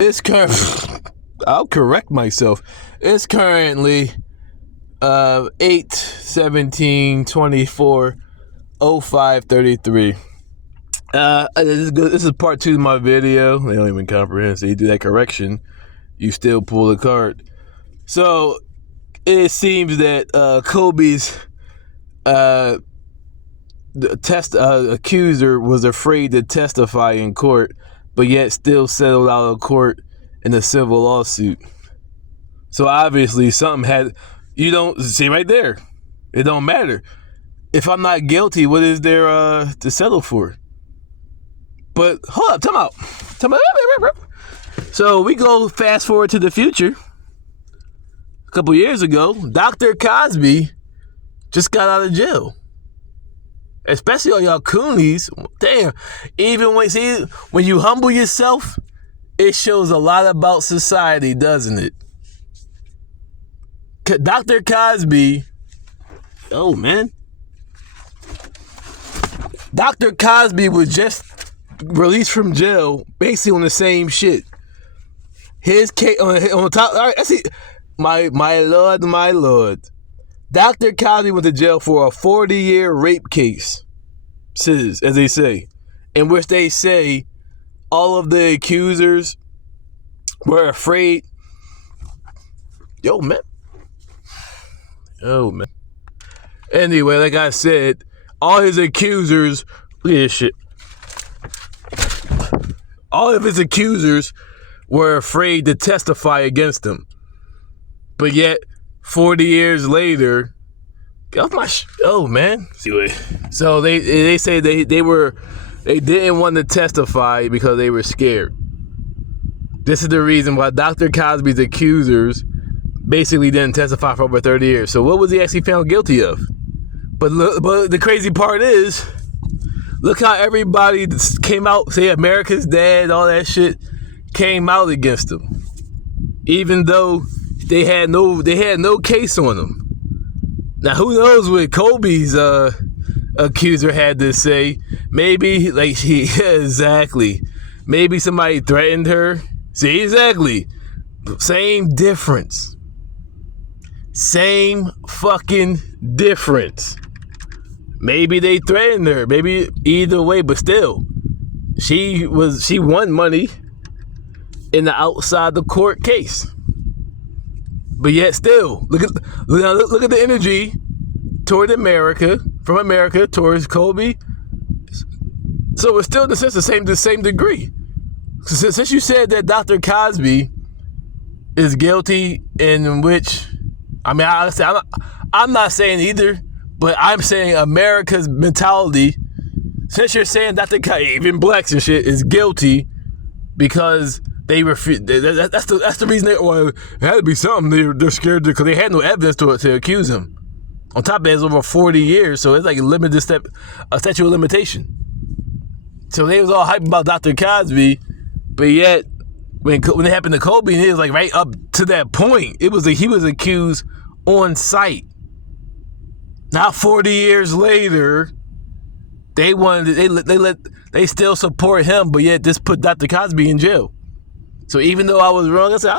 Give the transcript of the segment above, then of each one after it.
It's current. I'll correct myself. It's currently 8/17/24/05/33. This is part 2 of my video. They don't even comprehend. So you do that correction, you still pull the card. So it seems that Kobe's accuser was afraid to testify in court, but yet still settled out of court in a civil lawsuit. So obviously something had, you don't see right there. It don't matter. If I'm not guilty, what is there to settle for? But hold up, time out. So we go fast forward to the future. A couple years ago, Dr. Cosby just got out of jail. Especially all y'all coonies. Damn. Even when you humble yourself, it shows a lot about society, doesn't it? Dr. Cosby, oh man. Dr. Cosby was just released from jail basically on the same shit. His case on top. All right, I see. My lord. Dr. Cosby went to jail for a 40-year rape case, as they say, in which they say all of the accusers were afraid. Yo, man. Anyway, like I said, all his accusers, look at this shit. All of his accusers were afraid to testify against him. But yet, 40 years later, get off my so they say they didn't want to testify because they were scared. This is the reason why Dr. Cosby's accusers basically didn't testify for over 30 years. So what was he actually found guilty of? But the crazy part is, look how everybody came out, say America's Dad, all that shit, came out against him, even though they had no case on him. Now who knows what Kobe's accuser had to say? Maybe exactly. Maybe somebody threatened her. See, exactly. Same difference. Same fucking difference. Maybe they threatened her. Maybe either way, but still, she won money in the outside the court case. But yet still, look at the energy toward America, from America towards Kobe. So it's still in a sense the same degree. Since you said that Dr. Cosby is guilty, in which, I mean, I'm not saying either, but I'm saying America's mentality. Since you're saying Dr. Cosby, even blacks and shit, is guilty because they refuse. That's the reason it had to be something. They're scared because they had no evidence to accuse him. On top of that, it's over 40 years, so it's like a statute of limitation. So they was all hyped about Dr. Cosby, but yet when it happened to Kobe, it was like right up to that point. He was accused on site. Now 40 years later, they still support him, but yet this put Dr. Cosby in jail. So even though I was wrong, I said,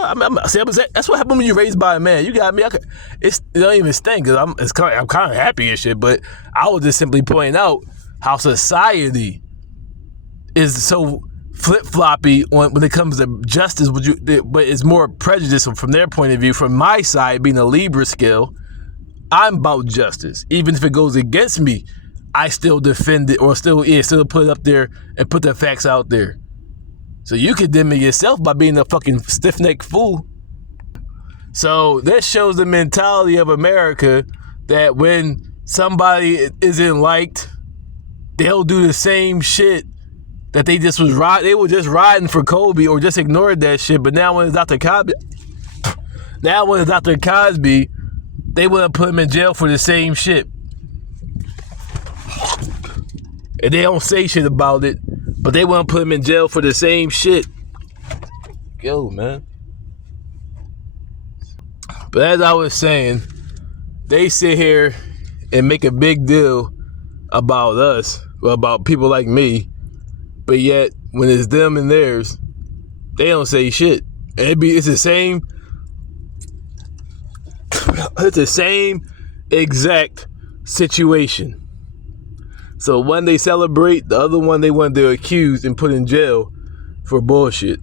that's what happened when you're raised by a man. You got me. It don't even stink because I'm kind of happy and shit. But I was just simply pointing out how society is so flip-floppy when it comes to justice. But it's more prejudice from their point of view. From my side, being a Libra scale, I'm about justice. Even if it goes against me, I still defend it or still put it up there and put the facts out there. So you condemn it yourself by being a fucking stiff-necked fool. So this shows the mentality of America that when somebody isn't liked, they'll do the same shit that they were just riding for Kobe or just ignored that shit. But now when it's Dr. Cosby, they want to put him in jail for the same shit. And they don't say shit about it, but they want to put him in jail for the same shit. Yo, man. But as I was saying, they sit here and make a big deal about us, about people like me, but yet when it's them and theirs, They don't say shit. It's the same. It's the same exact situation. So one they celebrate, the other one they want to accuse and put in jail for bullshit,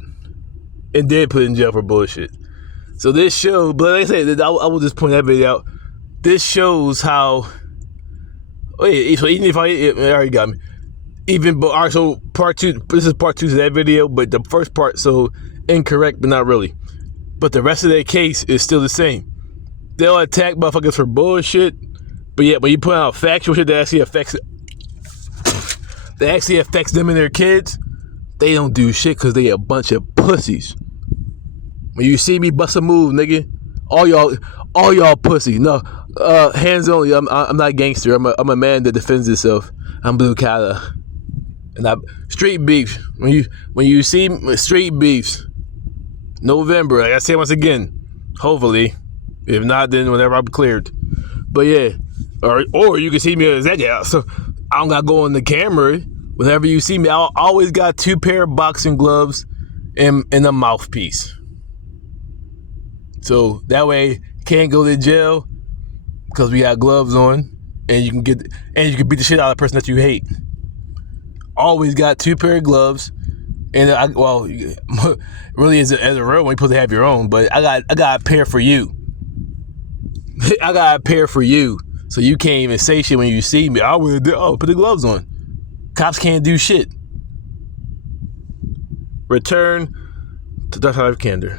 and then put in jail for bullshit. So this show, but like I said, I will just point that video out. This shows how. Wait, so even if it already got me. Even but all right, so part two. This is part two to that video, but the first part so incorrect, but not really. But the rest of their case is still the same. They'll attack motherfuckers for bullshit, but yet when you put out factual shit that actually affects them and their kids, they don't do shit because they a bunch of pussies. When you see me bust a move, nigga, all y'all pussy. No, hands only. I'm not a gangster. I'm a man that defends himself. I'm blue collar, and I'm street beef. When you see street beefs, November. Like I say once again, hopefully, if not, then whenever I'm cleared. But yeah, or you can see me as that guy. So I don't gotta go on the camera. Whenever you see me, I always got 2 pair of boxing gloves and a mouthpiece. So that way, can't go to jail because we got gloves on, and you can beat the shit out of the person that you hate. Always got 2 pair of gloves, and really as a real one, you're supposed to have your own. But I got a pair for you. I got a pair for you, so you can't even say shit when you see me. Put the gloves on. Cops can't do shit. Return to Dr. Candor.